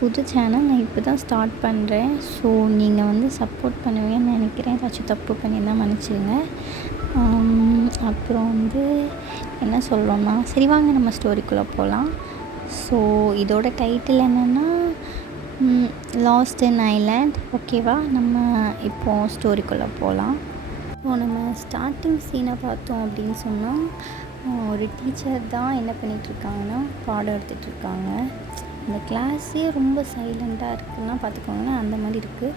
புது சேனல் நான் இப்போ தான் ஸ்டார்ட் பண்ணுறேன். ஸோ நீங்கள் வந்து சப்போர்ட் பண்ணுவீங்கன்னு நினைக்கிறேன். ஏதாச்சும் தப்பு பண்ணியிருந்தா மன்னிச்சிடுங்க. அப்புறம் வந்து என்ன சொல்லணும்னா, சரி வாங்க நம்ம ஸ்டோரிக்குள்ளே போகலாம். ஸோ இதோட டைட்டில் என்னென்னா லாஸ்ட் இன் ஐலேண்ட். ஓகேவா, நம்ம இப்போது ஸ்டோரிக்குள்ளே போகலாம். ஸோ நம்ம ஸ்டார்டிங் சீனை பார்த்தோம் அப்படின்னு சொன்னால், ஒரு டீச்சர் தான் என்ன பண்ணிகிட்ருக்காங்கன்னா பாடம் எடுத்துகிட்ருக்காங்க. அந்த கிளாஸே ரொம்ப சைலண்ட்டாக இருக்குன்னா பார்த்துக்கோங்களேன், அந்த மாதிரி இருக்குது.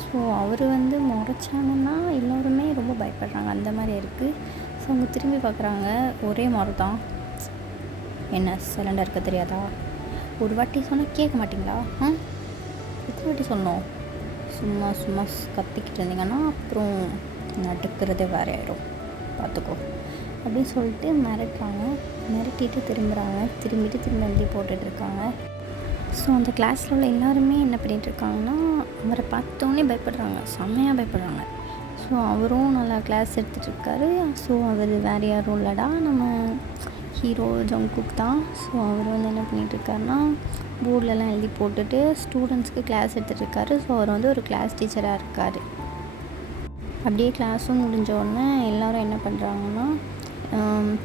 ஸோ அவர் வந்து முறைச்சாங்கன்னா எல்லோருமே ரொம்ப பயப்படுறாங்க, அந்த மாதிரி இருக்குது. ஸோ அவங்க திரும்பி பார்க்குறாங்க, ஒரே முறை தான். என்ன சைலண்டாக இருக்க தெரியாதா? ஒரு வாட்டி சொன்னால் கேட்க மாட்டிங்களா? எத்தனை வாட்டி சொன்னோம்? சும்மா சும்மா கத்திக்கிட்டு இருந்தீங்கன்னா அப்புறம் நடக்கிறதே வேறு ஆயிடும், பார்த்துக்கோ அப்படின்னு சொல்லிட்டு மிரட்டுறாங்க. மிரட்டிட்டு திரும்பிட்டு திரும்ப எழுதி போட்டுட்ருக்காங்க. ஸோ அந்த கிளாஸில் உள்ள எல்லாருமே என்ன பண்ணிகிட்ருக்காங்கன்னா, அவரை பார்த்தோன்னே பயப்படுறாங்க, செம்மையாக பயப்படுறாங்க. ஸோ அவரும் நல்லா கிளாஸ் எடுத்துகிட்ருக்காரு. ஸோ அவர் வேறு யாரும் இல்லைடா, நம்ம ஹீரோ ஜங்குக் தான். ஸோ அவர் வந்து என்ன பண்ணிகிட்ருக்காருன்னா, போர்டிலலாம் எழுதி போட்டுட்டு ஸ்டூடெண்ட்ஸ்க்கு கிளாஸ் எடுத்துகிட்ருக்காரு. ஸோ அவர் வந்து ஒரு கிளாஸ் டீச்சராக இருக்கார். அப்படியே கிளாஸும் முடிஞ்சோடனே எல்லோரும் என்ன பண்ணுறாங்கன்னா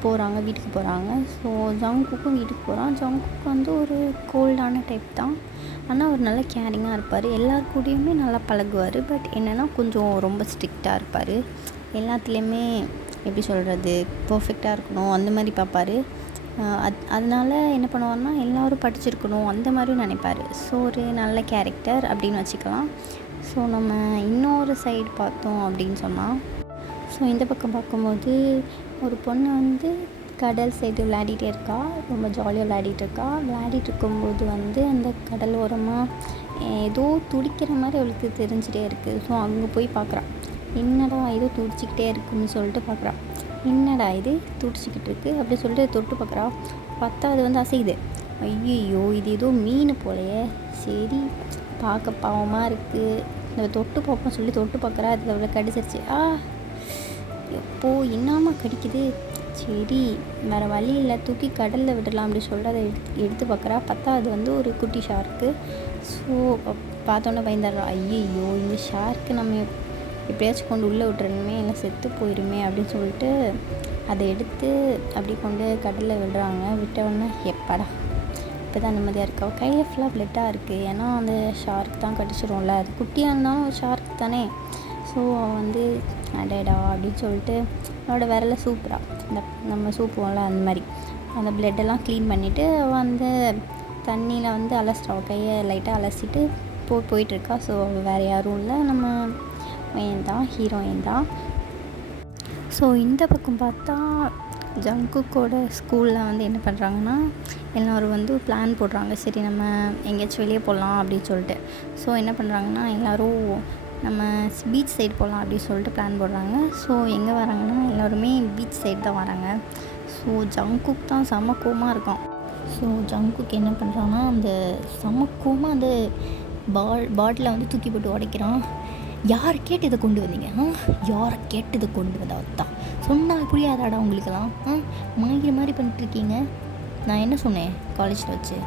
போகிறாங்க, வீட்டுக்கு போகிறாங்க. ஸோ ஜங்குக்கும் வீட்டுக்கு போகிறான். ஜங்குக் வந்து ஒரு கோல்டான டைப் தான், ஆனால் அவர் நல்லா கேரிங்காக இருப்பார், எல்லார் கூடயுமே நல்லா பழகுவார். பட் என்னென்னா கொஞ்சம் ரொம்ப ஸ்ட்ரிக்டாக இருப்பார், எல்லாத்துலேயுமே எப்படி சொல்கிறது, பர்ஃபெக்டாக இருக்கணும் அந்த மாதிரி பார்ப்பார். அதனால் என்ன பண்ணுவார்னா, எல்லோரும் படிச்சிருக்கணும் அந்த மாதிரியும் நினைப்பார். ஸோ ஒரு நல்ல கேரக்டர் அப்படின்னு வச்சுக்கலாம். ஸோ நம்ம இன்னொரு சைடு பார்த்தோம் அப்படின்னு சொன்னால், ஸோ இந்த பக்கம் பார்க்கும்போது ஒரு பொண்ணு வந்து கடல் சைடு விளையாடிட்டே இருக்கா, ரொம்ப ஜாலியாக விளையாடிட்டு இருக்கும்போது வந்து அந்த கடல் ஓரமாக ஏதோ துடிக்கிற மாதிரி அவளுக்கு தெரிஞ்சிட்டே இருக்குது. ஸோ அங்கே போய் பார்க்குறான், என்னடா ஏதோ துடிச்சிக்கிட்டே இருக்குன்னு சொல்லிட்டு பார்க்குறான். என்னடா இது துடிச்சிக்கிட்டு இருக்குது அப்படி சொல்லிட்டு தொட்டு பார்க்குறா. பார்த்தா அது வந்து அசையுது. ஐயோ இது ஏதோ மீன் போலையே, சரி பார்க்க பாவமாக இருக்குது, இந்த தொட்டு பார்ப்போம் சொல்லி தொட்டு பார்க்குறா. அது அவளை கடிச்சிருச்சு. எப்போது என்னாமல் கடிக்குது, சரி வேறு வழி இல்லை, தூக்கி கடலில் விடலாம் அப்படி சொல்லிட்டு அதை எடுத்து பார்க்குறா. பார்த்தா அது வந்து ஒரு குட்டி ஷார்க்கு. ஸோ பார்த்தோன்னே பயந்துடுறா, ஐயோ இந்த ஷார்க்கு நம்ம எப்படியாச்சும் கொண்டு உள்ளே விட்டுறணுமே, இல்லை செத்து போயிடுமே அப்படின்னு சொல்லிட்டு அதை எடுத்து அப்படி கொண்டு கடலில் விடுறாங்க. விட்டவுடனே எப்படா இப்போ தான் நிம்மதியாக இருக்கா. கையில் ஃபுல்லாக பிளட்டாக இருக்குது, ஏன்னா அந்த ஷார்க் தான் கடிச்சிடும்ல, அது குட்டியாக இருந்தாலும் ஒரு ஷார்க் தானே. ஸோ வந்து அடடா அப்படின்னு சொல்லிட்டு அவனோட விரலை சூப்புறா, இந்த நம்ம சூப்புவோம்ல அந்த மாதிரி அந்த பிளட்டெல்லாம் க்ளீன் பண்ணிவிட்டு அந்த தண்ணியில் வந்து அலசிட்டா, கையை லைட்டாக அலசிட்டு போயிட்டுருக்கா. ஸோ வேறு யாரும் இல்லை, நம்ம தான் ஹீரோயின் தான். ஸோ இந்த பக்கம் பார்த்தா ஜங்குக்கோட ஸ்கூலில் வந்து என்ன பண்ணுறாங்கன்னா, எல்லோரும் வந்து பிளான் போடுறாங்க, சரி நம்ம எங்கேயாச்சும் வெளியே போகலாம் அப்படின்னு சொல்லிட்டு. ஸோ என்ன பண்ணுறாங்கன்னா, எல்லோரும் நம்ம பீச் சைடு போகலாம் அப்படின்னு சொல்லிட்டு பிளான் போடுறாங்க. ஸோ எங்கே வராங்கன்னா, எல்லோருமே பீச் சைடு தான் வராங்க. ஸோ ஜங்குக் தான் செம கோவமாக இருக்கான். ஸோ ஜங்குக் என்ன பண்ணுறான்னா, அந்த செம கோவமாக அந்த பாட்டிலை வந்து தூக்கி போட்டு உடைக்கிறான். யாரை கேட்டு இதை கொண்டு வந்தீங்க? யாரை கேட்டு இதை கொண்டு வந்தா தான் சொன்னால் புரியாதாடா உங்களுக்கெல்லாம்? மாங்கிற மாதிரி பண்ணிட்டுருக்கீங்க. நான் என்ன சொன்னேன் காலேஜில் வச்சு,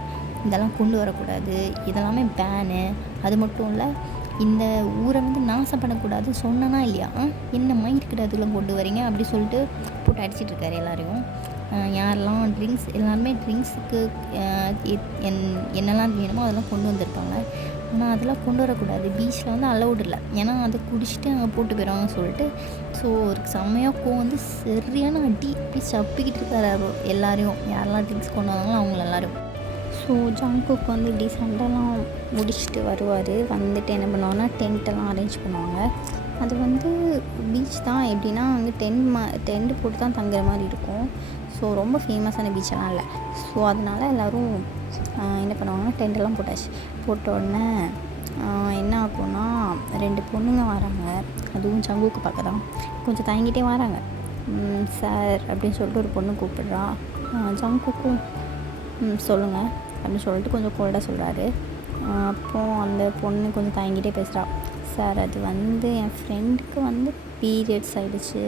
இதெல்லாம் கொண்டு வரக்கூடாது, இதெல்லாமே பேனு. அது மட்டும் இல்லை, இந்த ஊரை வந்து நாசம் பண்ணக்கூடாது சொன்னனா இல்லையா? என்ன மயிருக்கு அதெல்லாம் கொண்டு வரீங்க அப்படி சொல்லிட்டு போட்டு அடிச்சிட்ருக்காரு எல்லாரையும். யாரெல்லாம் எல்லாருமே ட்ரிங்க்ஸுக்கு என்னெல்லாம் வேணுமோ அதெல்லாம் கொண்டு வந்திருக்காங்க. ஆனால் அதெல்லாம் கொண்டு வரக்கூடாது, பீச்சில் வந்து அலௌட் இல்லை, ஏன்னா அதை குடிச்சிட்டு அங்கே போட்டு போயிடுவாங்கன்னு சொல்லிட்டு. ஸோ ஒரு செம்மையாக வந்து சரியான அடி அப்படி சப்பிக்கிட்டு இருக்காரு எல்லாரையும், யாரெல்லாம் ட்ரிங்க்ஸ் கொண்டு வந்தாங்களோ அவங்கள எல்லோரும். ஸோ ஜங்குக் வந்து இப்படி சண்டைலாம் முடிச்சுட்டு வருவார். வந்துட்டு என்ன பண்ணுவாங்கன்னா, டென்ட்டெல்லாம் அரேஞ்ச் பண்ணுவாங்க. அது வந்து பீச் தான், எப்படின்னா வந்து டென்ட் போட்டு தான் தங்குற மாதிரி இருக்கும். ஸோ ரொம்ப ஃபேமஸான பீச்செல்லாம் இல்லை. ஸோ அதனால் எல்லோரும் என்ன பண்ணுவாங்கன்னா, டென்ட்டெல்லாம் போட்ட உடனே என்ன ஆகும்னா, 2 பொண்ணுங்க வராங்க, அதுவும் ஜங்குக்கு பார்க்க தான். கொஞ்சம் தயங்கிட்டே வராங்க. சார் அப்படின்னு சொல்லிட்டு ஒரு பொண்ணு கூப்பிடுறா. ஜங்குக்கும் சொல்லுங்கள் அப்படின்னு சொல்லிட்டு கொஞ்சம் கோல்டாக சொல்கிறாரு. அப்போது அந்த பொண்ணு கொஞ்சம் தயங்கிட்டே பேசுகிறா. சார் அது வந்து என் ஃப்ரெண்டுக்கு வந்து பீரியட்ஸ் ஆகிடுச்சு,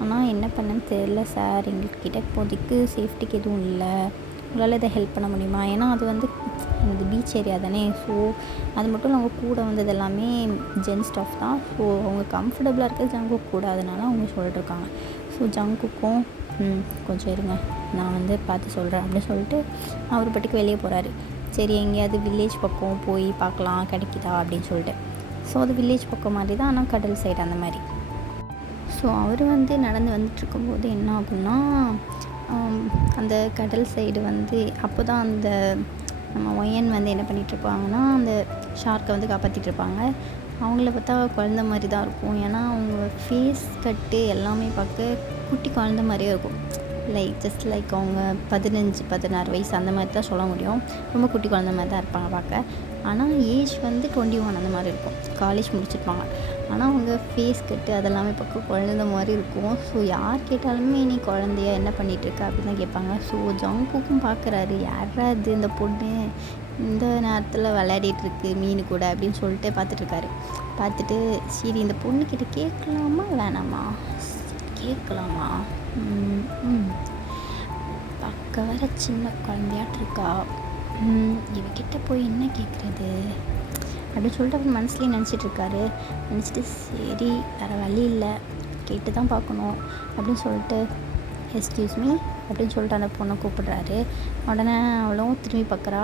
ஆனால் என்ன பண்ணேன்னு தெரில சார், எங்கள்கிட்ட இப்போதைக்கு சேஃப்டிக்கு எதுவும் இல்லை, உங்களால் இதை ஹெல்ப் பண்ண முடியுமா? ஏன்னா அது வந்து இது பீச் ஏரியா தானே. ஸோ அது மட்டும் இல்லை, அவங்க கூட வந்தது எல்லாமே ஜென்ஸ் ஸ்டாஃப் தான். ஸோ அவங்க கம்ஃபர்டபுளாக இருக்கிறது ஜங்குக் கூட, அதனால அவங்க சொல்லிட்டுருக்காங்க. ஸோ ஜங்குக்கும் கொஞ்சம் இருங்க, நான் வந்து பார்த்து சொல்கிறேன் அப்படின்னு சொல்லிட்டு அவர் பாட்டுக்கு வெளியே போகிறாரு. சரி, எங்கேயாவது வில்லேஜ் பக்கம் போய் பார்க்கலாம் கிடைக்குதா அப்படின்னு சொல்லிட்டு. ஸோ அது வில்லேஜ் பக்கம் மாதிரி தான், ஆனால் கடல் சைடு அந்த மாதிரி. ஸோ அவர் வந்து நடந்து வந்துட்டுருக்கும்போது என்ன ஆகும்னா, அந்த கடல் சைடு வந்து அப்போ தான் அந்த நம்ம ஒயன் வந்து என்ன பண்ணிகிட்ருப்பாங்கன்னா, அந்த ஷார்க்கை வந்து காப்பாற்றிட்டுருப்பாங்க. அவங்கள பார்த்தா குழந்த மாதிரி தான் இருக்கும். ஏன்னா அவங்க ஃபேஸ் கட்டு எல்லாமே பார்க்க குட்டி குழந்த மாதிரியே இருக்கும். ஜஸ்ட் லைக் அவங்க 15-16 வயசு அந்த மாதிரி தான் சொல்ல முடியும். ரொம்ப குட்டி குழந்த மாதிரி தான் இருப்பாங்க பார்க்க. ஆனால் ஏஜ் வந்து 21 அந்த மாதிரி இருக்கும். காலேஜ் முடிச்சிருப்பாங்க. ஆனால் அவங்க ஃபேஸ் கட்டு அதெல்லாமே பார்க்க குழந்த மாதிரி இருக்கும். ஸோ யார் கேட்டாலுமே நீ குழந்தையா என்ன பண்ணிகிட்ருக்க அப்படின்னு தான் கேட்பாங்க. ஸோ ஜங்குக்கும் பார்க்குறாரு, யாரா இது இந்த பொண்ணு இந்த நேரத்தில் விளையாடிட்டுருக்கு மீன் கூட அப்படின்னு சொல்லிட்டு பார்த்துட்ருக்காரு. பார்த்துட்டு சரி இந்த பொண்ணுக்கிட்ட கேட்கலாமா வேணாமா, கேட்கலாமா, பார்க்க வர சின்ன குழந்தையாட்டிருக்கா, இவகிட்ட போய் என்ன கேட்குறது அப்படின்னு சொல்லிட்டு அவர் மனசுலேயே நினச்சிட்ருக்காரு. நினச்சிட்டு சரி வேறு வழி இல்லை, கேட்டு தான் பார்க்கணும் அப்படின்னு சொல்லிட்டு எஸ்கியூஸ் மீ அப்படின்னு சொல்லிட்டு அந்த பொண்ணை கூப்பிடுறாரு. உடனே அவளும் திரும்பி பார்க்குறா.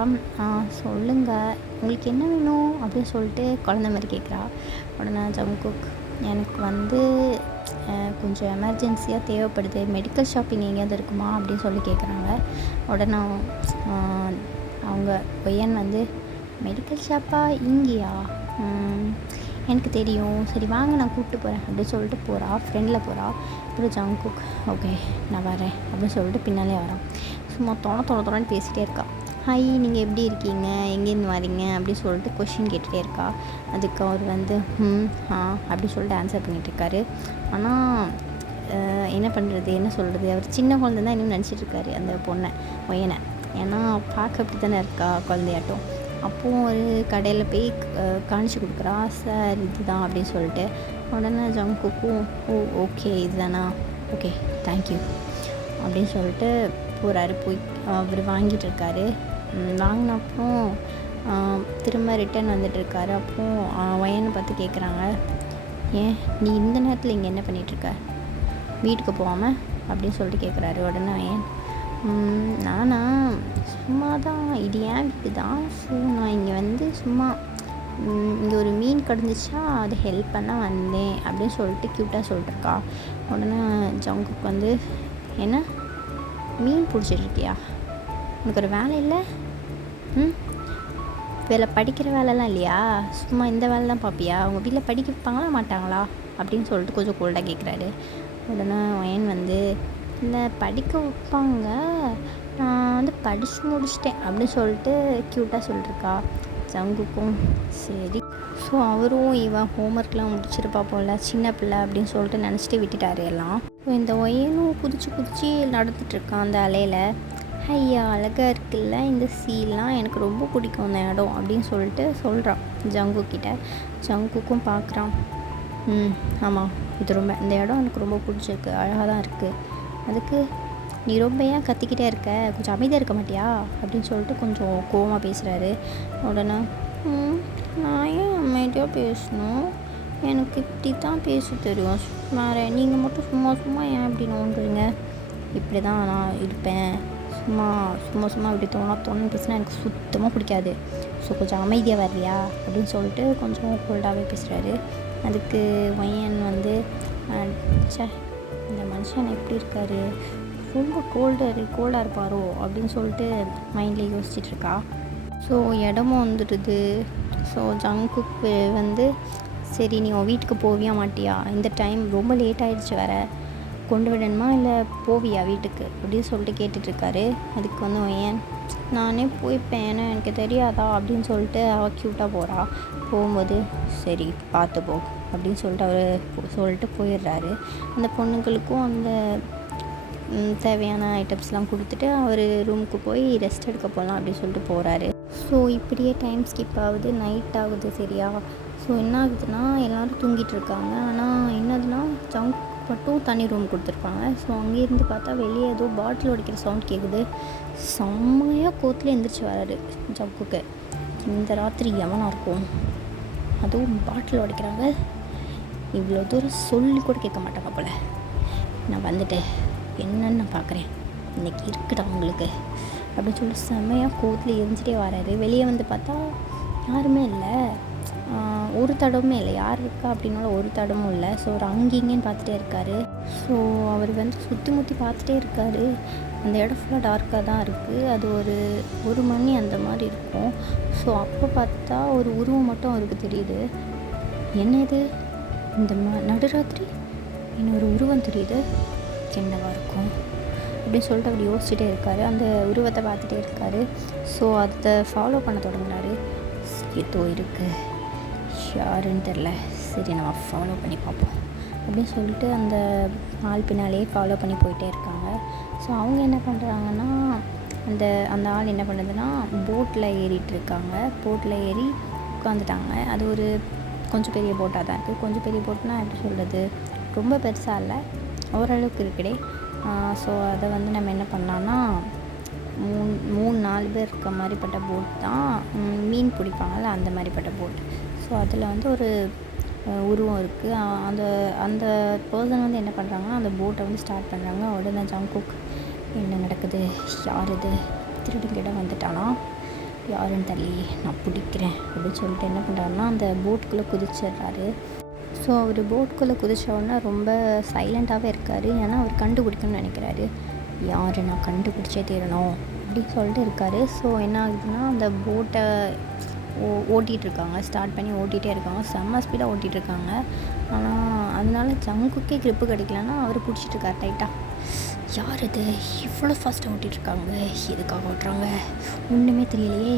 சொல்லுங்கள் உங்களுக்கு என்ன வேணும் அப்படின்னு சொல்லிட்டு குழந்த மாதிரி கேட்குறா. உடனே ஜங்குக், எனக்கு வந்து கொஞ்சம் எமர்ஜென்சியாக தேவைப்படுது, மெடிக்கல் ஷாப்பிங் எங்கேயாவது இருக்குமா அப்படின்னு சொல்லி கேட்குறாங்க. உடனே அவங்க பையன் வந்து மெடிக்கல் ஷாப்பா இங்கேயா, எனக்கு தெரியும், சரி வாங்க நான் கூப்பிட்டு போகிறேன் அப்படின்னு சொல்லிட்டு போகிறா. ஃப்ரெண்டில் போகிறா. அப்புறம் ஜங்குக் ஓகே நான் வரேன் அப்படின்னு சொல்லிட்டு பின்னாலே வரான். சும்மா தொணன்னு பேசிகிட்டே இருக்கா. ஹாய் நீங்கள் எப்படி இருக்கீங்க, எங்கேருந்து வரீங்க அப்படின்னு சொல்லிட்டு கொஷின் கேட்டுகிட்டே இருக்கா. அதுக்கு அவர் வந்து அப்படி சொல்லிட்டு ஆன்சர் பண்ணிகிட்ருக்காரு. ஆனால் என்ன பண்ணுறது என்ன சொல்கிறது, அவர் சின்ன குழந்தை தான் இன்னும் நினச்சிட்ருக்காரு அந்த பொண்ணை ஒயனை. ஏன்னா பார்க்க அப்படி தானே இருக்கா குழந்தையாட்டம். அப்போது ஒரு கடையில் போய் காணிச்சு கொடுக்குறா, சார் இதுதான் அப்படின்னு சொல்லிட்டு. உடனே ஜங்குக்கும் ஓகே இதுதானா, ஓகே தேங்க்யூ அப்படின்னு சொல்லிட்டு போகிறாரு. போய் அவர் வாங்கிட்டு இருக்காரு. வாங்கினப்புறம் திரும்ப ரிட்டன் வந்துட்டுருக்காரு. அப்போது வயனை பார்த்து கேட்குறாங்க, ஏன் நீ இந்த நேரத்தில் இங்கே என்ன பண்ணிகிட்ருக்க, வீட்டுக்கு போகாமல் அப்படின்னு சொல்லிட்டு கேட்குறாரு. உடனே வயன், நானா சும்மா தான், இது ஏன் வீட்டு தான், ஸோ நான் இங்கே வந்து சும்மா இங்கே ஒரு மீன் கிடந்துச்சா அதை ஹெல்ப் பண்ண வந்தேன் அப்படின்னு சொல்லிட்டு க்யூட்டாக சொல்லிட்டுருக்கா. உடனே ஜங்குக்கு வந்து என்ன மீன் பிடிச்சிட்ருக்கியா, உனக்கு ஒரு வேலை இல்லை, வேலை படிக்கிற வேலைலாம் இல்லையா, சும்மா இந்த வேலை தான் பார்ப்பியா, அவங்க வீட்டில் படிக்க வைப்பாங்களா மாட்டாங்களா அப்படின்னு சொல்லிட்டு கொஞ்சம் கோல்டாக கேட்குறாரு. உடனே வயன் வந்து இல்லை படிக்க வைப்பாங்க, நான் வந்து படித்து முடிச்சிட்டேன் அப்படின்னு சொல்லிட்டு க்யூட்டாக சொல்லிட்டுருக்கா. ஜங்குக்கும் சரி. ஸோ அவரும் இவன் ஹோம்ஒர்க்லாம் முடிச்சிருப்பா போல், சின்ன பிள்ளை அப்படின்னு சொல்லிட்டு நினச்சிட்டு விட்டுட்டாரு எல்லாம். ஸோ இந்த ஒயனும் குதிச்சு நடந்துட்டுருக்கான் அந்த அலையில். ஐயா அழகாக இருக்குல்ல இந்த சீலாம், எனக்கு ரொம்ப பிடிக்கும் அந்த இடம் அப்படின்னு சொல்லிட்டு சொல்கிறான் ஜங்குக்கிட்ட. ஜங்குக்கும் பார்க்குறான், ஆமாம் இது ரொம்ப இந்த இடம் எனக்கு ரொம்ப பிடிச்சிருக்கு, அழகாக தான் இருக்குது, அதுக்கு நீ ரொம்ப ஏன் கத்திக்கிட்டே இருக்க, கொஞ்சம் அமைதியாக இருக்க மாட்டியா அப்படின்னு சொல்லிட்டு கொஞ்சம் கோவமாக பேசுகிறாரு. உடனே நான் ஏன் அமைதியாக பேசணும், எனக்கு இப்படி தான் பேச தெரியும், வேறு நீங்கள் மட்டும் சும்மா ஏன் இப்படி நோண்டுறீங்க, இப்படி தான் நான் இருப்பேன், சும்மா இப்படி தோணுன்னு பேசினா எனக்கு சுத்தமாக பிடிக்காது, ஸோ கொஞ்சம் அமைதியாக வர்றியா அப்படின்னு சொல்லிட்டு கொஞ்சம் கோல்டாகவே பேசுகிறாரு. அதுக்கு வயன் வந்து இந்த மனுஷன் எப்படி இருக்காரு, ரொம்ப கோல்டாக இருப்பாரோ அப்படின்னு சொல்லிட்டு மைண்டில் யோசிச்சிட்ருக்கா. ஸோ இடமும் வந்துடுது. ஸோ ஜங்குக்கு வந்து சரி நீ உன் வீட்டுக்கு போவியா மாட்டியா, இந்த டைம் ரொம்ப லேட் ஆகிடுச்சு, வேறு கொண்டு விடணுமா இல்லை போவியா வீட்டுக்கு அப்படின்னு சொல்லிட்டு கேட்டுட்ருக்காரு. அதுக்கு வந்து ஏன் நானே போய்ப்பேன், ஏன்னா எனக்கு தெரியாதா அப்படின்னு சொல்லிட்டு அவள் க்யூட்டாக போகிறா. போகும்போது சரி பார்த்து போ அப்படின்னு சொல்லிட்டு அவர் சொல்லிட்டு போயிடுறாரு. அந்த பொண்ணுங்களுக்கும் அந்த தேவையான ஐட்டம்ஸ்லாம் கொடுத்துட்டு அவர் ரூமுக்கு போய் ரெஸ்ட் எடுக்க போகலாம் அப்படின்னு சொல்லிட்டு போகிறாரு. ஸோ இப்படியே டைம் ஸ்கிப் ஆகுது, நைட் ஆகுது சரியா. ஸோ என்ன ஆகுதுன்னா எல்லோரும் தூங்கிட்டு இருக்காங்க. ஆனால் என்னதுன்னா மட்டும் தனி ரூம் கொடுத்துருப்பாங்க. ஸோ அங்கேருந்து பார்த்தா வெளியே ஏதோ பாட்டில் உடைக்கிற சவுண்ட் கேட்குது. செம்மையாக கோத்தில் எழுந்திரிச்சு வராரு ஜங்குக்கு. இந்த ராத்திரி எவனாக இருக்கும், அதுவும் பாட்டில் உடைக்கிறாங்க, இவ்வளோ தூரம் சொல்லி கூட கேட்க மாட்டாங்க போல். நான் வந்துட்டேன், என்னன்னு நான் பார்க்குறேன், இன்றைக்கி இருக்குடா உங்களுக்கு அப்படின்னு சொல்லி செம்மையாக கோத்தில் எரிஞ்சிட்டே வராரு. வெளியே வந்து பார்த்தா யாருமே இல்லை, ஒரு தடவுமே இல்லை. யார் இருக்கா அப்படின்னால ஒரு தடமும் இல்லை. ஸோ ஒரு அங்கேங்கன்னு பார்த்துட்டே இருக்கார். ஸோ அவர் வந்து சுற்றி முற்றி பார்த்துட்டே இருக்கார். அந்த இடம் ஃபுல்லாக டார்க்காக தான் இருக்குது. அது ஒரு மணி அந்த மாதிரி இருக்கும். ஸோ அப்போ பார்த்தா ஒரு உருவம் மட்டும் அவருக்கு தெரியுது. என்ன இது, இந்த நடுராத்திரி இன்னொரு உருவம் தெரியுது, என்னவா இருக்கும் அப்படின்னு சொல்லிட்டு அவர் யோசிச்சுட்டே இருக்கார். அந்த உருவத்தை பார்த்துட்டே இருக்கார். ஸோ அதை ஃபாலோ பண்ண தொடங்குறாரு. ஏதோ இருக்குது, யாருன்னு தெரில, சரி நம்ம ஃபாலோ பண்ணி பார்ப்போம் அப்படின்னு சொல்லிட்டு அந்த ஆள் பின்னாலேயே ஃபாலோ பண்ணி போயிட்டே இருக்காங்க. ஸோ அவங்க என்ன பண்ணுறாங்கன்னா, அந்த ஆள் என்ன பண்ணுறதுன்னா போட்டில் ஏறிட்டுருக்காங்க. போட்டில் ஏறி உட்காந்துட்டாங்க. அது ஒரு கொஞ்சம் பெரிய போட்டாக தான் இருக்குது. கொஞ்சம் பெரிய போட்னால் எப்படி சொல்கிறது, ரொம்ப பெருசாக இல்லை, ஓரளவுக்கு இருக்குடே. ஸோ அதை வந்து நம்ம என்ன பண்ணலான்னா, 3-4 பேர் இருக்க மாதிரிப்பட்ட போட் தான், மீன் பிடிப்பாங்கள்ல அந்த மாதிரிப்பட்ட போட். ஸோ அதில் வந்து ஒரு உருவம் இருக்குது. அந்த பர்சன் வந்து என்ன பண்ணுறாங்கன்னா, அந்த போட்டை வந்து ஸ்டார்ட் பண்ணுறாங்க. உடனே ஜங்குக், என்ன நடக்குது, யார் இது, திருடுங்கிட்ட வந்துட்டானா, யாருன்னு தள்ளி நான் பிடிக்கிறேன் அப்படின்னு சொல்லிட்டு என்ன பண்ணுறாருன்னா அந்த போட்டுக்குள்ளே குதிச்சிடுறாரு. ஸோ அவர் போட்டுக்குள்ளே குதிச்சோடனே ரொம்ப சைலண்ட்டாகவே இருக்கார். ஏன்னா அவர் கண்டுபிடிக்கணும்னு நினைக்கிறாரு. யார், நான் கண்டுபிடிச்சே தீரணும் அப்படின்னு சொல்லிட்டு இருக்கார். ஸோ என்ன ஆகுதுன்னா, அந்த போட்டை ஓட்டிகிட்ருக்காங்க, ஸ்டார்ட் பண்ணி ஓட்டிகிட்டே இருக்காங்க. செம்ம ஸ்பீடாக ஓட்டிகிட்ருக்காங்க. ஆனால் அதனால ஜங்குக்கே கிரிப்பு கிடைக்கலன்னா அவர் பிடிச்சிட்ருக்கார் டைட்டாக. யார் இது, இவ்வளோ ஃபாஸ்ட்டாக ஓட்டிகிட்ருக்காங்க, எதுக்காக ஓட்டுறாங்க ஒன்றுமே தெரியலையே,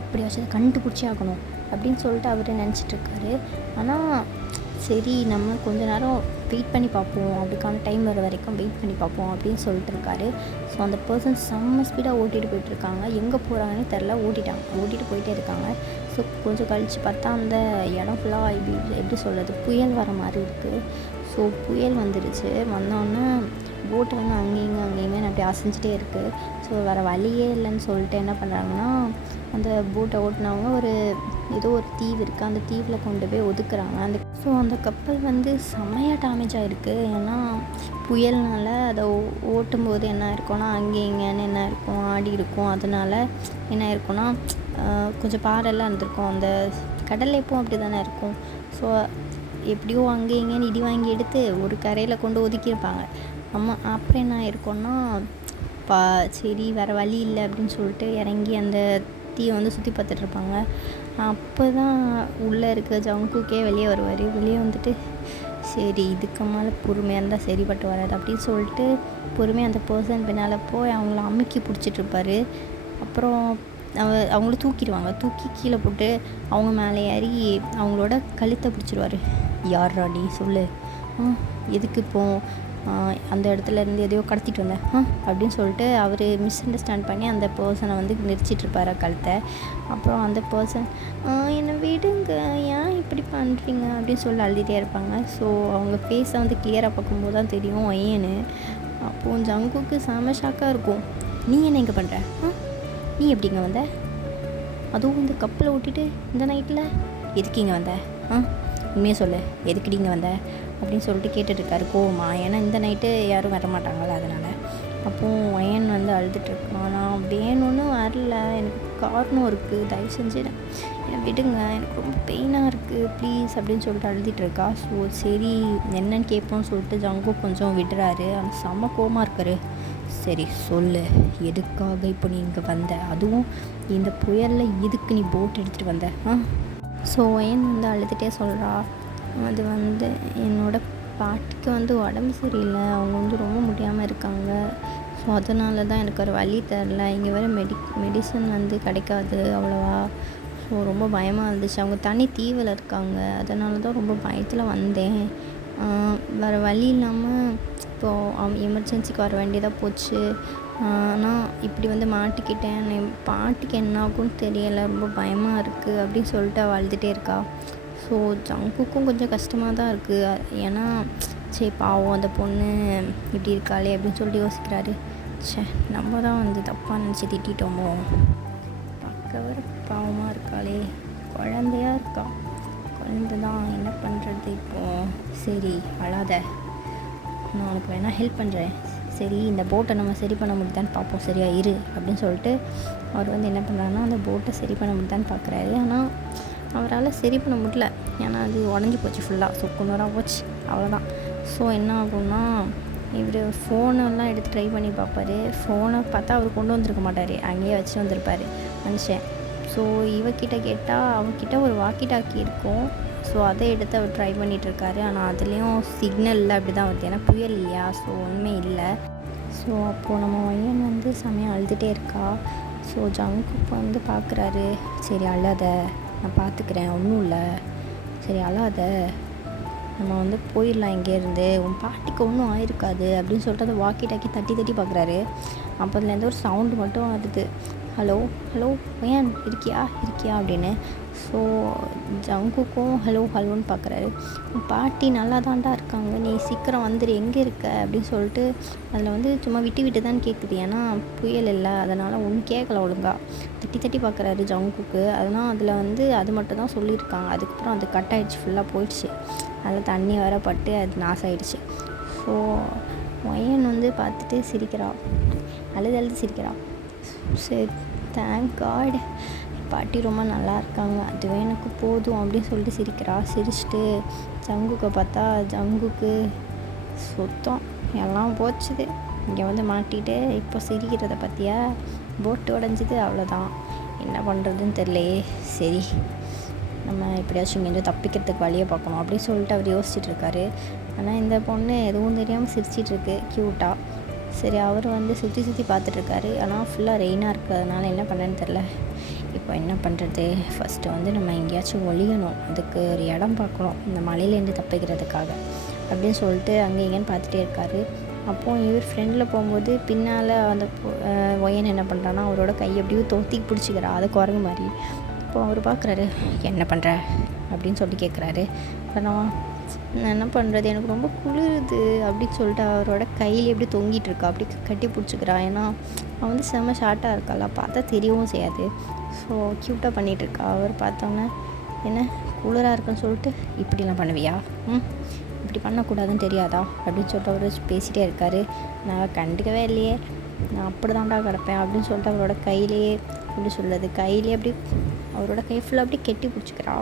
எப்படியாச்சும் அதை கண்டுபிடிச்சே ஆகணும் அப்படின்னு சொல்லிட்டு அவர் நினச்சிட்ருக்காரு. ஆனால் சரி நம்ம கொஞ்ச நேரம் வெயிட் பண்ணி பார்ப்போம், அதுக்கான டைம் வர வரைக்கும் வெயிட் பண்ணி பார்ப்போம் அப்படின்னு சொல்லிட்டு இருக்காரு. ஸோ அந்த பர்சன் செம்ம ஸ்பீடாக ஓட்டிகிட்டு போயிட்டுருக்காங்க. எங்கே போகிறாங்கன்னே தெரில, ஓட்டிகிட்டு போயிட்டே இருக்காங்க. ஸோ கொஞ்சம் கழித்து பார்த்தா அந்த இடம் ஃபுல்லாக எப்படி சொல்கிறது, புயல் வர மாதிரி இருக்குது. ஸோ புயல் வந்துடுச்சு. வந்தோடனே போட்டு வந்து அங்கேயுமே அப்படி அசைஞ்சிட்டே இருக்குது. ஸோ வேறு வழியே இல்லைன்னு சொல்லிட்டு என்ன பண்ணுறாங்கன்னா, அந்த போட்டை ஓட்டினவங்க ஏதோ ஒரு தீவு இருக்குது, அந்த தீவில் கொண்டு போய் ஒதுக்குறாங்க. அந்த கப்பல் வந்து செம்மையாக டேமேஜ் ஆகிருக்கு. ஏன்னா புயல்னால அதை ஓட்டும்போது என்ன இருக்கும்னா, அங்கே இங்கேன்னு என்ன இருக்கும், ஆடி இருக்கும். அதனால் என்ன இருக்கும்னா கொஞ்சம் பாறைல்லாம் இருந்திருக்கும். அந்த கடல் எப்பவும் அப்படி தானே இருக்கும். ஸோ எப்படியோ அங்கே இங்கேன்னு இடி வாங்கி எடுத்து ஒரு கரையில் கொண்டு ஒதுக்கியிருப்பாங்க. அப்புறம் என்ன ஆயிருக்கும்னா, சரி வேறு வழி இல்லை அப்படின்னு சொல்லிட்டு இறங்கி அந்த தீயை வந்து சுற்றி பார்த்துட்ருப்பாங்க. அப்போ தான் உள்ளே இருக்க ஜங்குக்கே வெளியே வருவார். வெளியே வந்துட்டு, சரி இதுக்கு மேலே பொறுமையாக இருந்தால் சரிப்பட்டு வராது அப்படின்னு சொல்லிட்டு பொறுமையாக அந்த பர்சன் பின்னால் போய் அவங்கள அமுக்கி பிடிச்சிட்ருப்பாரு. அப்புறம் அவங்கள தூக்கி கீழே போட்டு அவங்க மேலே ஏறி அவங்களோட கழுத்தை பிடிச்சிருவார். யார் ராடி சொல்லு, எதுக்கு இப்போ அந்த இடத்துல இருந்து எதையோ கடத்திட்டு வந்தேன் அப்படின்னு சொல்லிட்டு அவர் மிஸ் அண்டர்ஸ்டாண்ட் பண்ணி அந்த பர்சனை வந்து நெரிச்சிட்ருப்பார் கழுத்தை. அப்புறம் அந்த பர்சன், என்னை விடுங்க, ஏன் இப்படி பண்ணுறீங்க அப்படின்னு சொல்லி அழுதுகிட்டே இருப்பாங்க. ஸோ அவங்க ஃபேஸை வந்து கிளியராக பார்க்கும்போது தான் தெரியும் ஏன்னு. அப்போது ஜங்குக்கு செம ஷாக்காக இருக்கும். நீ என்ன இங்கே பண்ணுற, நீ எப்படிங்க வந்த, அதுவும் இந்த கப்பலை ஓட்டிட்டு இந்த நைட்டில் எதுக்கு இங்கே வந்த, உண்மையாக சொல்லு, எதுக்குடி இங்கே வந்த அப்படின்னு சொல்லிட்டு கேட்டுட்ருக்காரு கோவமா. ஏன்னா இந்த நைட்டு யாரும் வரமாட்டாங்களா அதனால். அப்போது அயன் வந்து அழுதுட்டுருக்கான். நான் வேணும்னு வரல, எனக்கு காரணம் இருக்குது, தயவு செஞ்சு என்னை விடுங்க, எனக்கு ரொம்ப பெயினாக இருக்குது ப்ளீஸ் அப்படின்னு சொல்லிட்டு அழுதுட்டுருக்கா. ஸோ சரி என்னன்னு கேட்போம்னு சொல்லிட்டு ஜங்கு கொஞ்சம் விடுறாரு. அந்த செம்ம கோவமாக இருக்காரு. சரி சொல்லு, எதுக்காக இப்போ நீ இங்கே வந்த, அதுவும் இந்த புயலில் எதுக்கு நீ போட் எடுத்துகிட்டு வந்த. ஸோ அயன் வந்து அழுதுகிட்டே சொல்கிறா, அது வந்து என்னோடய பாட்டிக்கு வந்து உடம்பு சரியில்லை, அவங்க வந்து ரொம்ப முடியாமல் இருக்காங்க. ஸோ அதனால தான் எனக்கு ஒரு வழி தரல, இங்கே வேறு மெடிசன் வந்து கிடைக்காது அவ்வளோவா. ஸோ ரொம்ப பயமாக இருந்துச்சு, அவங்க தனி தீவில் இருக்காங்க, அதனால தான் ரொம்ப பயத்தில் வந்தேன். வேறு வழி இல்லாமல் இப்போது எமர்ஜென்சிக்கு வர வேண்டியதாக போச்சு. ஆனால் இப்படி வந்து மாட்டிக்கிட்டேன், என் பாட்டிக்கு என்ன ஆகும்னு தெரியலை, ரொம்ப பயமாக இருக்குது அப்படின்னு சொல்லிட்டு அவள் அழுதுகிட்டே இருக்கா. ஸோ ஜங்குக்கும் கொஞ்சம் கஷ்டமாக தான் இருக்குது. ஏன்னா சரி பாவம் அந்த பொண்ணு இப்படி இருக்காளே அப்படின்னு சொல்லிட்டு யோசிக்கிறாரு. சே, நம்ம தான் வந்து தப்பாக நினச்சி திட்டோமோ, பார்க்க வர பாவமாக இருக்காளே, குழந்தையாக இருக்கா, குழந்தை தான், என்ன பண்ணுறது இப்போது. சரி அழாத, நான் உனக்கு வேணால் ஹெல்ப் பண்ணுறேன், சரி இந்த போட்டை நம்ம சரி பண்ண முடியுதான்னு பார்ப்போம், சரியா இரு அப்படின்னு சொல்லிட்டு அவர் வந்து என்ன பண்ணுறாருன்னா அந்த போட்டை சரி பண்ண முடியுதான்னு பார்க்குறாரு. ஆனால் அவரால் சரி பண்ண முடியல, ஏன்னா அது உடஞ்சி போச்சு ஃபுல்லாக, சுக்குநூறாக போச்சு, அவ்வளோதான். ஸோ என்ன ஆகும்னா இவர் ஃபோனெல்லாம் எடுத்து ட்ரை பண்ணி பார்ப்பார். ஃபோனை பார்த்தா அவர் கொண்டு வந்திருக்க மாட்டார், அங்கேயே வச்சு வந்திருப்பார் மனுஷன். ஸோ இவக்கிட்ட கேட்டால் அவகிட்ட ஒரு வாக்கி டாக்கி இருக்கும். ஸோ அதை எடுத்து அவர் ட்ரை பண்ணிகிட்ருக்காரு. ஆனால் அதுலேயும் சிக்னல் இல்லை, அப்படி தான் வருது, ஏன்னா புயல் இல்லையா, ஸோ ஒன்றுமே இல்லை. ஸோ அப்போது நம்ம பையன் வந்து செமையாக அழுதுகிட்டே இருக்கா. ஸோ ஜங்குக்கு வந்து பார்க்குறாரு. சரி அழாத, நான் பார்த்துக்கிறேன், ஒன்றும் இல்லை, சரி அழாத, நம்ம வந்து போயிடலாம் இங்கேருந்து, உன் பாட்டிக்கு ஒன்றும் ஆயிருக்காது அப்படின்னு சொல்லிட்டு அந்த வாக்கி டாக்கி தட்டி தட்டி பார்க்குறாரு. அப்போ அதுலேருந்து ஒரு சவுண்டு மட்டும் வருது, ஹலோ ஹலோ ஏன் இருக்கியா இருக்கியா அப்படின்னு. ஸோ ஜங்குக்கும் ஹலோ ஹலோன்னு பார்க்குறாரு. பாட்டி நல்லா தாண்டா இருக்காங்க, நீ சீக்கிரம் வந்துடு, எங்கே இருக்க அப்படின்னு சொல்லிட்டு அதில் வந்து சும்மா விட்டு விட்டு தான் கேட்குது, ஏன்னா புயல் இல்லை, அதனால் ஒன்றும் கேட்கல ஒழுங்கா. தட்டி தட்டி பார்க்குறாரு ஜங்குக்கு. அதனால் அதில் வந்து அது மட்டும் தான் சொல்லியிருக்காங்க. அதுக்கப்புறம் அது கட் ஆகிடுச்சு, ஃபுல்லாக போயிடுச்சு, அதில் தண்ணி வர பட்டு அது நாசாயிடுச்சு. ஸோ ஒயன் வந்து பார்த்துட்டு சிரிக்கிறா, அழுது சிரிக்கிறா. சரி தேங்க் காட், பாட்டி ரொம்ப நல்லா இருக்காங்க, அதுவே எனக்கு போதும் அப்படின்னு சொல்லிட்டு சிரிக்கிறா. சிரிச்சிட்டு ஜங்குக்கை பார்த்தா ஜங்குக்கு சுத்தம் எல்லாம் போச்சுது, இங்கே வந்து மாட்டிட்டு இப்போ சிரிக்கிறத பார்த்தியா, போட்டு உடஞ்சிது, அவ்வளோதான், என்ன பண்ணுறதுன்னு தெரியலையே, சரி நம்ம எப்படியாச்சும் இங்கேருந்து தப்பிக்கிறதுக்கு வழியை பார்க்கணும் அப்படின்னு சொல்லிட்டு அவர் யோசிச்சுட்ருக்காரு. ஆனால் இந்த பொண்ணு எதுவும் தெரியாமல் சிரிச்சிட்ருக்கு க்யூட்டாக. சரி அவர் வந்து சுற்றி சுற்றி பார்த்துட்ருக்காரு. ஆனால் ஃபுல்லாக ரெயினாக இருக்கிறதுனால என்ன பண்ணேன்னு தெரில. இப்போ என்ன பண்ணுறது, ஃபஸ்ட்டு வந்து நம்ம எங்கேயாச்சும் ஒழியணும், அதுக்கு ஒரு இடம் பார்க்கணும் இந்த மலையிலேருந்து தப்பிக்கிறதுக்காக அப்படின்னு சொல்லிட்டு அங்கே இங்கேன்னு பார்த்துட்டே இருக்காரு. அப்போது இவர் ஃப்ரெண்டில் போகும்போது பின்னால் அந்த ஒயன் என்ன பண்ணுறான்னா அவரோட கையை எப்படியும் தோத்தி பிடிச்சிக்கிறா, அதை குரங்கு மாதிரி. அப்போது அவர் பார்க்குறாரு, என்ன பண்ணுற அப்படின்னு சொல்லிட்டு கேட்குறாரு. நான் என்ன பண்ணுறது, எனக்கு ரொம்ப குளிருது அப்படின்னு சொல்லிட்டு அவரோட கையில் எப்படி தொங்கிட்டு இருக்கா, அப்படி கட்டி பிடிச்சிக்கிறா. ஏன்னா அவன் வந்து செம்ம ஷார்ட்டாக இருக்காளா, பார்த்தா தெரியவும் செய்யாது. ஸோ க்யூட்டாக பண்ணிகிட்ருக்கா. அவர் பார்த்தோன்னே என்ன குளிராக இருக்குன்னு சொல்லிட்டு இப்படிலாம் பண்ணுவியா, இப்படி பண்ணக்கூடாதுன்னு தெரியாதா அப்படின்னு சொல்லிட்டு அவர் பேசிகிட்டே இருக்கார். நான் கண்டுக்கவே இல்லையே, நான் அப்படி தாண்டா கிடப்பேன் அப்படின்னு சொல்லிட்டு அவரோட கையிலேயே எப்படி சொல்கிறது, கையிலே அப்படி அவரோட கை ஃபுல்லாக அப்படி கெட்டி பிடிச்சிக்கிறா.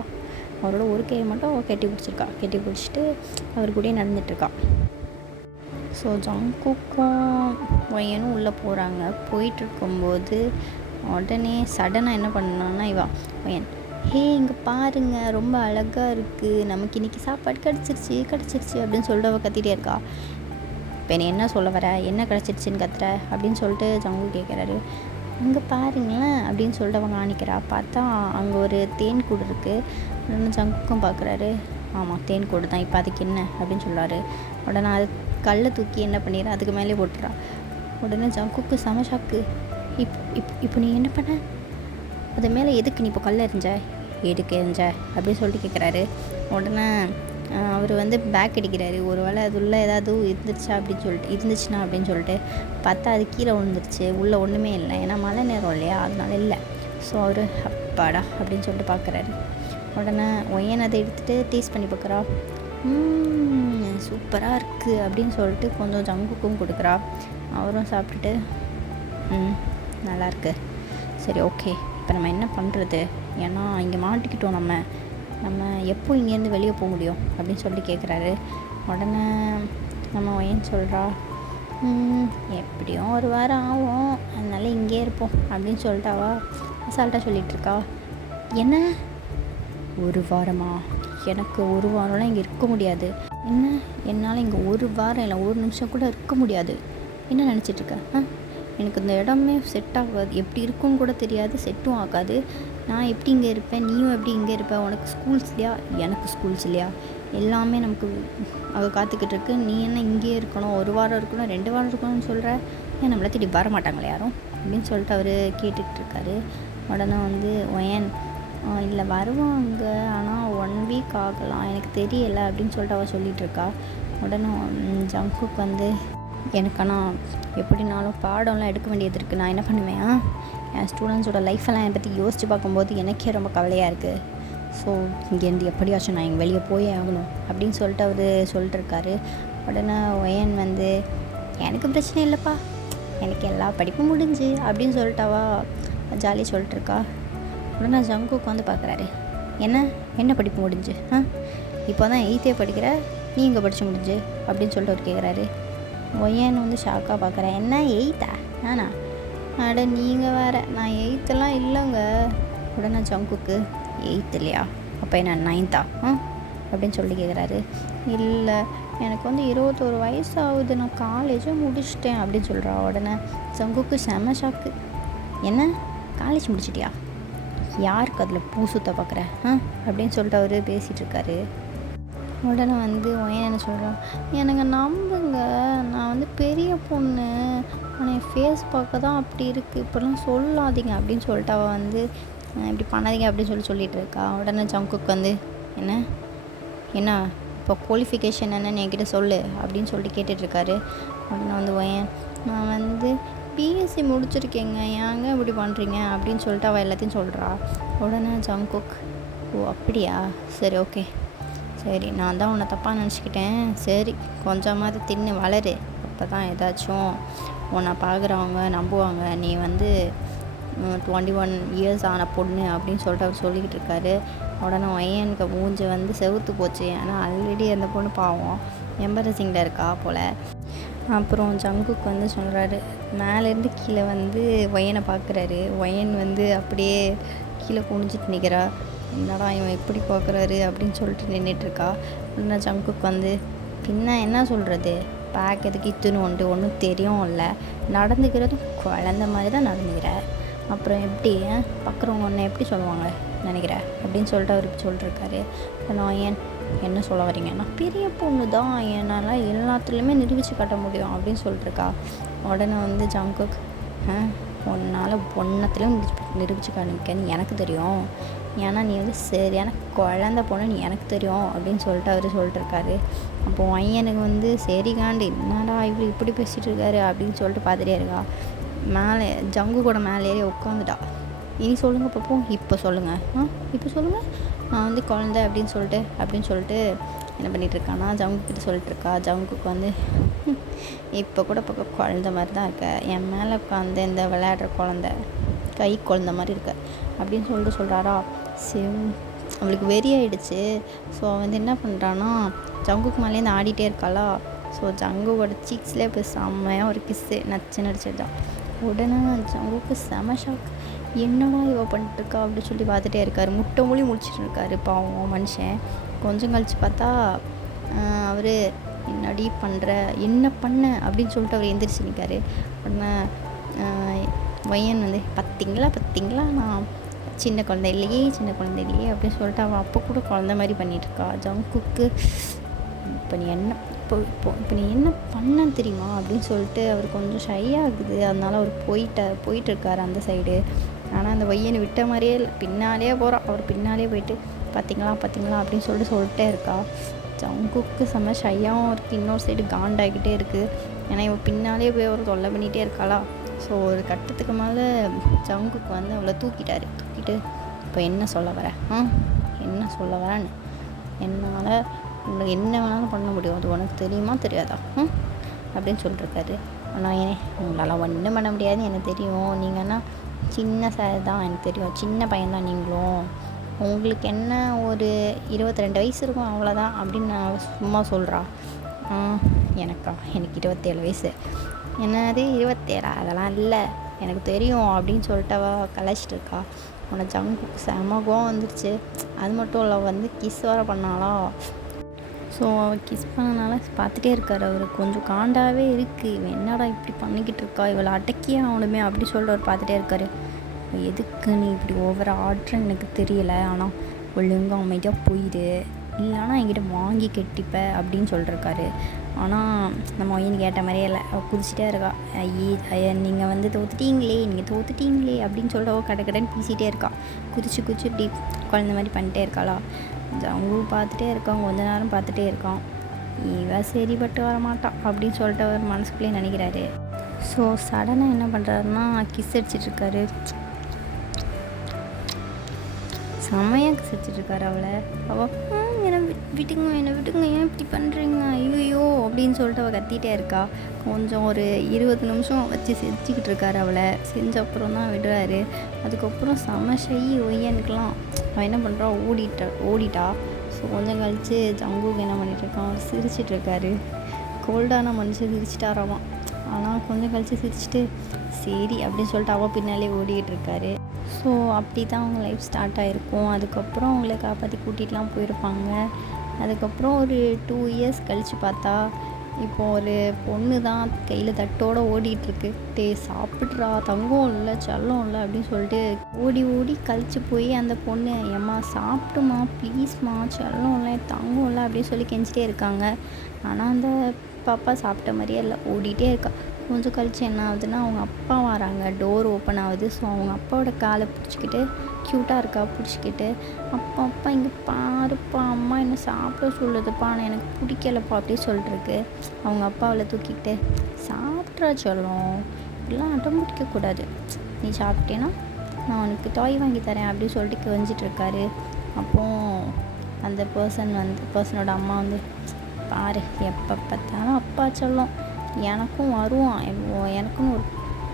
அவரோட ஒரு கையை மட்டும் கெட்டி பிடிச்சிருக்கா. கெட்டி பிடிச்சிட்டு அவர் கூடயே நடந்துகிட்ருக்கா. ஸோ ஜங்குக்கும் ஒயனும் உள்ளே போகிறாங்க. போயிட்டுருக்கும்போது உடனே சடனாக என்ன பண்ணான்னா ஒயன், ஹே இங்கே பாருங்கள் ரொம்ப அழகாக இருக்குது, நமக்கு இன்றைக்கி சாப்பாடு கிடச்சிருச்சு அப்படின்னு சொல்லிட்டு அவள் கத்திகிட்டே இருக்கா. இப்போ என்ன சொல்ல வர, என்ன கிடச்சிருச்சின்னு கத்துற அப்படின்னு சொல்லிட்டு ஜங்கு கேட்குறாரு. அங்கே பாருங்களேன் அப்படின்னு சொல்லிட்டு அவங்க காணிக்கிறா. பார்த்தா அங்கே ஒரு தேன் கூடு இருக்குது. ஜங்குக்கும் பார்க்குறாரு, ஆமாம் தேன் கூடு தான், இப்போ அதுக்கு என்ன அப்படின்னு சொல்கிறாரு. உடனே அது கல்லை தூக்கி என்ன பண்ணிடுறா, அதுக்கு மேலே போட்டுறா. உடனே ஜங்குக்கு செம ஷாக்கு. இப்போ நீ என்ன பண்ண, அது மேலே எதுக்கு நீ இப்போ கல் எறிஞ்ச, எதுக்கு எறிஞ்ச அப்படின்னு சொல்லிட்டு கேட்குறாரு. உடனே அவர் வந்து பேக் அடிக்கிறாரு. ஒரு வேளை அது உள்ளே ஏதாவது இருந்துச்சுன்னா அப்படின்னு சொல்லிட்டு பார்த்தா அது கீழே விழுந்துருச்சு, உள்ளே ஒன்றுமே இல்லை, ஏன்னா மழை நேரம் இல்லையா அதனால இல்லை. ஸோ அவர் அப்பாடா அப்படின்னு சொல்லிட்டு பார்க்குறாரு. உடனே ஒயன் அதை எடுத்துகிட்டு டேஸ்ட் பண்ணி பார்க்குறா. சூப்பராக இருக்குது அப்படின்னு சொல்லிட்டு கொஞ்சம் ஜங்குக்கும் கொடுக்குறா. அவரும் சாப்பிட்டுட்டு நல்லாயிருக்கு, சரி ஓகே இப்போ நம்ம என்ன பண்ணுறது, ஏன்னா இங்கே மாட்டிக்கிட்டோம், நம்ம எப்போ இங்கேருந்து வெளியே போக முடியும் அப்படின்னு சொல்லிட்டு கேட்குறாரு. உடனே நம்ம ஒயன் சொல்கிறா, எப்படியும் ஒரு வாரம் ஆகும், அதனால் இங்கே இருப்போம் அப்படின்னு சொல்லிட்டு அவள் அசால்ட்டாக சொல்லிகிட்ருக்கா. என்ன ஒரு வாரமா, எனக்கு ஒரு வாரம்லாம் இங்கே இருக்க முடியாது, என்ன என்னால் இங்கே ஒரு வாரம் இல்லை ஒரு நிமிஷம் கூட இருக்க முடியாது, என்ன நினச்சிட்ருக்க, எனக்கு இந்த இடமே செட் ஆகாது, எப்படி இருக்குன்னு கூட தெரியாது, செட்டும் ஆகாது, நான் எப்படி இங்கே இருப்பேன், நீயும் எப்படி இங்கே இருப்பேன், உனக்கு ஸ்கூல்ஸ் இல்லையா, எனக்கு ஸ்கூல்ஸ் இல்லையா, எல்லாமே நமக்கு அங்கே காத்துக்கிட்டு இருக்கு, நீ என்ன இங்கே இருக்கணும், ஒரு வாரம் இருக்கணும் 2 வாரம் இருக்கணும்னு சொல்கிற, ஏன் நம்மளை தேடி வர மாட்டாங்களே யாரும் அப்படின்னு சொல்லிட்டு அவர் கேட்டுட்ருக்காரு. உடனே வந்து ஒயன், இல்லை வருவாங்க ஆனால் 1 வீக் ஆகலாம், எனக்கு தெரியலை அப்படின்னு சொல்லிட்டு அவள் சொல்லிகிட்ருக்கா. உடனே ஜங்குக்கு வந்து எனக்கு ஆனால் எப்படினாலும் பாடம்லாம் எடுக்க வேண்டியது இருக்குது, நான் என்ன பண்ணுவேன், என் ஸ்டூடெண்ட்ஸோட லைஃப்பெல்லாம் என்னை பற்றி யோசித்து பார்க்கும்போது எனக்கே ரொம்ப கவலையாக இருக்குது. ஸோ இங்கேருந்து எப்படியாச்சும் நான் இங்கே வெளியே போயே ஆகணும் அப்படின்னு சொல்லிட்டு அவர் சொல்லிட்டுருக்காரு. உடனே ஒயன் வந்து எனக்கு பிரச்சனை இல்லைப்பா, எனக்கு எல்லா படிப்பும் முடிஞ்சு அப்படின்னு சொல்லிட்டாவா ஜாலியாக சொல்லிட்டுருக்கா. உடனே ஜங்குக்கு வந்து பார்க்குறாரு, என்ன படிப்பு முடிஞ்சு, இப்போ தான் 8th படிக்கிற, நீ இங்கே படித்து முடிஞ்சு அப்படின்னு சொல்லிட்டு அவர் கேட்குறாரு. ஒய்யன் வந்து ஷாக்காக பார்க்குறேன், என்ன 8th நானா, அட நீங்கள் வேறு, நான் 8th இல்லைங்க. உடனே ஜங்குக்கு 8th இல்லையா, அப்போ என்ன 9th அப்படின்னு சொல்லி கேட்குறாரு. இல்லை, எனக்கு வந்து 21 வயசு ஆகுது, நான் காலேஜும் முடிச்சிட்டேன் அப்படின்னு சொல்கிறா. உடனே ஜங்குக்கு செம ஷாக்கு, என்ன காலேஜ் முடிச்சிட்டியா, யாருக்கு அதில் பூ சுத்த பார்க்குற அப்படின்னு சொல்லிட்டு அவர் பேசிகிட்ருக்காரு. உடனே வந்து ஒயன் என்ன சொல்கிறான், எனக்கு நம்புங்க, நான் வந்து பெரிய பொண்ணு, ஆனால் என் ஃபேஸ் பார்க்க தான் அப்படி இருக்குது, இப்போலாம் சொல்லாதீங்க அப்படின்னு சொல்லிட்டு அவள் வந்து இப்படி பண்ணாதீங்க அப்படின்னு சொல்லிட்டு இருக்கா. உடனே ஜங்குக்கு வந்து என்ன இப்போ குவாலிஃபிகேஷன் என்னன்னு என்கிட்ட சொல்லு அப்படின்னு சொல்லிட்டு கேட்டுட்ருக்காரு. உடனே வந்து ஒயன், நான் வந்து பிஎஸ்சி முடிச்சிருக்கேங்க, ஏங்க இப்படி பண்ணுறீங்க அப்படின்னு சொல்லிட்டு அவள் எல்லாத்தையும் சொல்கிறா. உடனே ஜங்குக், ஓ அப்படியா, சரி ஓகே, சரி நான் தான் உன்னை தப்பாக நினச்சிக்கிட்டேன், சரி கொஞ்சமாவது தின்னு வளரு, அப்போ தான் ஏதாச்சும் உன்னை பார்க்குறவங்க நம்புவாங்க, நீ வந்து 21 இயர்ஸ் ஆன பொண்ணு அப்படின்னு சொல்லிட்டு அவர் சொல்லிக்கிட்டு இருக்காரு. உடனே ஒய்யனுக்கு மூஞ்சி வந்து செவுத்து போச்சு, ஏன்னா ஆல்ரெடி அந்த பொண்ணு பாவம் எம்பரசிங்கில் இருக்கா போல். அப்புறம் ஜங்குக்கு வந்து சொல்கிறாரு, மேலேருந்து கீழே வந்து ஒயனை பார்க்குறாரு. ஒயன் வந்து அப்படியே கீழே குனிஞ்சிட்டு நிற்கிறா. என்னடா இவன் எப்படி பார்க்குறாரு அப்படின்னு சொல்லிட்டு நின்றுட்டுருக்கா. உடனே ஜங்குக்கு வந்து, பின்ன என்ன சொல்கிறது, பார்க்கறதுக்கு இத்துன்னு ஒன்றும் தெரியும் இல்லை, நடந்துக்கிறதும் குழந்த மாதிரி தான் நடந்துக்கிற, அப்புறம் எப்படி பார்க்குறவங்க ஒன்று எப்படி சொல்லுவாங்க நினைக்கிற அப்படின்னு சொல்லிட்டு அவர் சொல்லிட்டுருக்காரு. நான் என்ன சொல்ல வரீங்க, நான் பெரிய பொண்ணு தான், என்னால் எல்லாத்துலேயுமே நிரூபித்து காட்ட முடியும் அப்படின்னு சொல்லிட்டுருக்கா. உடனே வந்து ஜங்குக், உன்னால் ஒன்றத்துலேயும் நிரூபித்து காணிக்கன்னு எனக்கு தெரியும், ஏன்னா நீ வந்து சரியான குழந்த பொண்ணுன்னு எனக்கு தெரியும் அப்படின்னு சொல்லிட்டு அவர் சொல்லிட்டுருக்காரு. அப்போது ஐயனுக்கு வந்து சரி காண்டு, என்னடா இவர் இப்படி பேசிகிட்டு இருக்காரு அப்படின்னு சொல்லிட்டு பார்த்துட்டே இருக்கா. மேலே ஜங்கு கூட மேலே ஏறி உட்காந்துட்டா. இனி சொல்லுங்கள் பார்ப்போம், இப்போ சொல்லுங்கள், இப்போ சொல்லுங்கள், நான் வந்து குழந்தை அப்படின்னு சொல்லிட்டு என்ன பண்ணிகிட்ருக்கானா ஜங்குக்கிட்ட சொல்லிட்டுருக்கா. ஜங்குக்கு வந்து, இப்போ கூட பார்க்க குழந்த மாதிரி தான் இருக்க, என் மேலே உட்காந்து இந்த விளையாடுற குழந்த கை குழந்த மாதிரி இருக்க அப்படின்னு சொல்லிட்டு சொல்கிறாரா. அவளுக்கு வெறி ஆகிடுச்சு. ஸோ வந்து என்ன பண்ணுறான்னா, ஜங்குக்கு மேலேருந்து ஆடிட்டே இருக்காளா. ஸோ ஜங்குவோட சீக்ஸ்லேயே போய் செம்மையாக ஒரு கிஸ்ஸு நச்சுன்னு அடிச்சிருந்தான். உடனே ஜங்குக்கு செம ஷாக், என்னடா இவ பண்ணிட்டுருக்கா அப்படின்னு சொல்லி பார்த்துட்டே இருக்காரு. முட்டை மொழி முடிச்சுட்டு இருக்காரு பாவம் மனுஷன். கொஞ்சம் கழித்து பார்த்தா அவர், என்னடி பண்ணுற, என்ன பண்ண அப்படின்னு சொல்லிட்டு அவர் எந்திரிச்சு நிற்காரு. உடனே பையன் வந்து, பார்த்தீங்களா நான் சின்ன குழந்தை இல்லையே அப்படின்னு சொல்லிட்டு அவள் அப்போ கூட குழந்த மாதிரி பண்ணிகிட்ருக்கா. ஜங்குக்கு, இப்போ நீ என்ன பண்ண தெரியுமா அப்படின்னு சொல்லிட்டு அவர் கொஞ்சம் ஷை ஆகுது. அதனால அவர் போயிட்டுருக்காரு அந்த சைடு. ஆனால் அந்த பையனை விட்ட மாதிரியே இல்லை, பின்னாலே போகிறான். அவர் பின்னாலே போயிட்டு பார்த்தீங்களா அப்படின்னு சொல்லிட்டே இருக்கா. ஜங்குக்கு செம்ம ஷையாகவும் இருக்குது, இன்னொரு சைடு காண்டாகிட்டே இருக்குது. ஏன்னா இவன் பின்னாலே போய் அவர் தொல்லை பண்ணிகிட்டே இருக்காளா. ஸோ ஒரு கட்டத்துக்கு மேலே ஜங்குக்கு வந்து அவளை தூக்கிட்டு, இப்போ என்ன சொல்ல வரேன்னு, என்னால் உனக்கு என்ன வேணாலும் பண்ண முடியும், அது உனக்கு தெரியுமா தெரியாதா அப்படின்னு சொல்லிட்டுருக்காரு. ஆனால் உங்களால் ஒன்றும் பண்ண முடியாது எனக்கு தெரியும், நீங்கன்னா சின்ன சார் தான் எனக்கு தெரியும், சின்ன பையன்தான் நீங்களும், உங்களுக்கு என்ன ஒரு 22 வயசு இருக்கும் அவ்வளோதான் அப்படின்னு நான் சும்மா சொல்கிறா. எனக்கு 27 வயசு. என்னது 27? அதெல்லாம் இல்லை, எனக்கு தெரியும் அப்படின்னு சொல்லிட்டு அவள் கலாச்சிட்டு இருக்கா. உன்னை ஜங்குக்கு செமகம் வந்துடுச்சு. அது மட்டும் இல்லை, வந்து கிஸ் வர பண்ணாலா. ஸோ அவள் கிஸ் பண்ணனால பார்த்துட்டே இருக்கார். அவர் கொஞ்சம் காண்டாகவே இருக்குது, இவன் என்னடா இப்படி பண்ணிக்கிட்டு இருக்கா, இவளை அடக்கியே ஆகணுமே அப்படி சொல்லிட்டு அவர் பார்த்துட்டே இருக்கார். எதுக்கு நீ இப்படி ஓவர ஆடுறன்னு எனக்கு தெரியல, ஆனால் ஒழுங்காக அமைதியாக போயிடு, இல்லைனா என்கிட்ட வாங்கி கெட்டிப்ப அப்படின்னு சொல்லிருக்காரு. ஆனால் நம்ம ஒய்யன்னு கேட்ட மாதிரியே இல்லை, அவள் குதிச்சிட்டே இருக்கா. நீங்கள் வந்து தோத்துட்டீங்களே அப்படின்னு சொல்லிட்டு அவள் கடைன்னு பேசிகிட்டே இருக்கா. குதிச்சு இப்படி குழந்த மாதிரி பண்ணிட்டே இருக்காளா. அவங்க பார்த்துட்டே இருக்கான், கொஞ்ச நேரம் பார்த்துட்டே இருக்கான். இவன் சரிப்பட்டு வரமாட்டான் அப்படின்னு சொல்லிட்டு அவர் மனசுக்குள்ளே நினைக்கிறாரு. ஸோ சடனாக என்ன பண்ணுறாருன்னா கிஸ் அடிச்சிட்ருக்காரு. செம்மையாக சிரிச்சிட்ருக்காரு அவளை. அவள் என்னை விட்டுங்க ஏன் இப்படி பண்ணுறீங்க, ஐயோ அப்படின்னு சொல்லிட்டு அவள் கத்திகிட்டே இருக்கா. கொஞ்சம் ஒரு 20 நிமிஷம் வச்சு சிரிச்சிக்கிட்டு இருக்காரு அவளை. செஞ்ச அப்புறம் தான் விடுறாரு. அதுக்கப்புறம் செம ஷை ஒய்யனுக்கெலாம் அவன் என்ன பண்ணுறா, ஓடிட்டா. ஸோ கொஞ்சம் கழித்து ஜங்குக்கு என்ன பண்ணிகிட்ருக்கான், சிரிச்சிட்ருக்காரு. கோல்டான மனுஷன் சிரிச்சிட்டாராவான். ஆனால் கொஞ்சம் கழித்து சிரிச்சிட்டு சரி அப்படின்னு சொல்லிட்டு அவள் பின்னாலே ஓடிக்கிட்டு இருக்காரு. ஸோ அப்படி தான் அவங்க லைஃப் ஸ்டார்ட் ஆகிருக்கும். அதுக்கப்புறம் அவங்கள காப்பாற்றி கூட்டிகிட்டுலாம் போயிருப்பாங்க. அதுக்கப்புறம் ஒரு 2 இயர்ஸ் கழித்து பார்த்தா இப்போது ஒரு பொண்ணு தான் கையில் தட்டோடு ஓடிட்டுருக்கு. சாப்பிட்றா, தங்கம் இல்லை செல்லம் இல்லை அப்படின்னு சொல்லிட்டு ஓடி கழித்து போய் அந்த பொண்ணு ஏம்மா சாப்பிட்டுமா ப்ளீஸ்மா, செல்லம் இல்லை தங்கம் இல்லை அப்படின்னு சொல்லி கெஞ்சிட்டே இருக்காங்க. ஆனால் அந்த பாப்பா சாப்பிட்ட மாதிரியே இல்லை, ஓடிட்டே இருக்கா. கொஞ்சம் கழித்து என்ன ஆகுதுன்னா அவங்க அப்பா வராங்க, டோர் ஓப்பன் ஆகுது. ஸோ அவங்க அப்பாவோட காலை பிடிச்சிக்கிட்டு, க்யூட்டாக இருக்கா பிடிச்சிக்கிட்டு, அப்பா இங்கே பாருப்பா, அம்மா என்ன சாப்பிட சொல்லுதுப்பா, ஆனால் எனக்கு பிடிக்கலப்பா அப்படி சொல்லிட்டுருக்கு. அவங்க அப்பா அவளை தூக்கிக்கிட்டு சாப்பிட்றா சொல்லும், இப்படிலாம் அடம் பிடிக்கக்கூடாது, நீ சாப்பிட்டேன்னா நான் உனக்கு டாய் வாங்கி தரேன் அப்படின்னு சொல்லிட்டு கெஞ்சிட்ருக்காரு. அப்போது அந்த பர்சனோட அம்மா வந்து பாரு எப்போ பார்த்தாலும் அப்பா சொல்லும், எனக்கும் வருவான், எனக்குன்னு ஒரு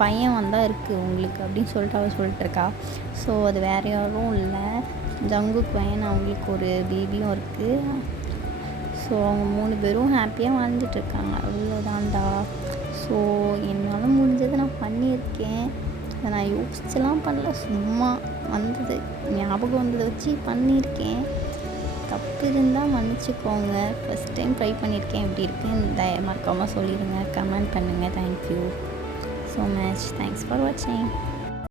பையன் வந்தால் இருக்குது உங்களுக்கு அப்படின்னு சொல்லிட்டு அவள் சொல்லிட்டுருக்கா. ஸோ அது வேறு யாரும் இல்லை, ஜங்குக்கு பையன், அவங்களுக்கு ஒரு பேபியும் இருக்குது. ஸோ அவங்க 3 பேரும் ஹாப்பியாக வாழ்ந்துட்டுருக்காங்க, அவ்வளோதான்டா. ஸோ என்னால் முடிஞ்சதை நான் பண்ணியிருக்கேன். அதை நான் யோசிச்செல்லாம் பண்ணல, சும்மா வந்தது ஞாபகம் வந்ததை வச்சு பண்ணியிருக்கேன். தப்பு இருந்தால் மன்னிச்சிக்கோங்க. ஃபஸ்ட் டைம் ட்ரை பண்ணியிருக்கேன், எப்படி இருக்குன்னு மறக்காமல் சொல்லிடுங்க, கமெண்ட் பண்ணுங்கள். Thank you so much. Thanks for வாட்சிங்.